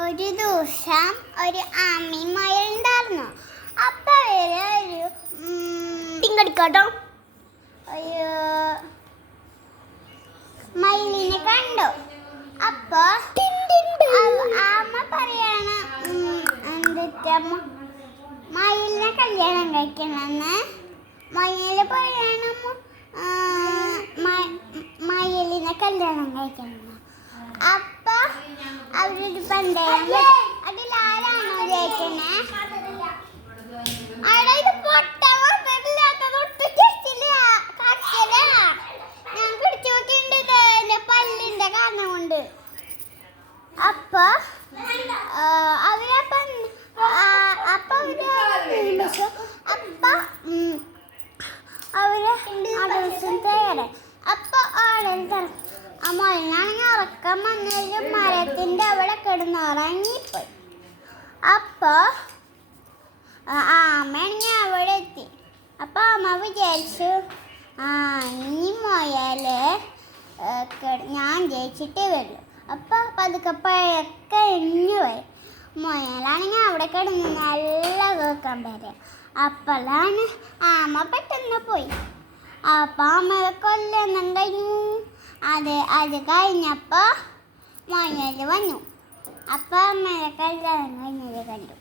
ഒരു ദിവസം ഒരു ആമയും മയിൽ ഉണ്ടായിരുന്നു. അപ്പൊ ഒരു ടിങ്കടിക്കാട്ടോ ഒരു മയിലിനെ കണ്ടു. അപ്പൊ ആമ പറയാണ് എന്നിട്ട് മയിലിനെ കല്യാണം കഴിക്കണമെന്ന്. മയില് പറയണം മയിലിനെ കല്യാണം കഴിക്കണം. അപ്പൊ അവരൊരു പന്തയം അതിലാരാണോ ജയിക്കണേ? അവിടെ ഇത് ഞാൻ പിടിച്ചു നോക്കിണ്ട് പല്ലിന്റെ കാരണം കൊണ്ട്. അപ്പൊ അപ്പൊ ആ മൊയിലാണെങ്കിൽ ഉറക്കം വന്നൊരു മരത്തിന്റെ അവിടെ കിടന്ന് ഉറങ്ങിപ്പോയി. അപ്പൊ ആമയാണെങ്കിൽ അവിടെ എത്തി. അപ്പൊ അമ്മ വിചാരിച്ചു ഇനി മൊയല് ഞാൻ ജയിച്ചിട്ടേ വരുള്ളൂ. അപ്പൊ പതുക്കെ പഴക്കെ എഞ്ഞു പോയി. മൊയലാണെങ്കിൽ അവിടെ കിടന്ന് നല്ല കേൾക്കാൻ പറയാം. അപ്പോഴാണ് ആമ പെട്ടെന്ന് പോയി. അപ്പൊ അമ്മയെ കൊല്ലണം കഴിഞ്ഞു. അത് കഴിഞ്ഞപ്പോ മൊയല് വന്നു. അപ്പൊ അമ്മയെ കല്യാണം കഴിഞ്ഞത് കണ്ടു.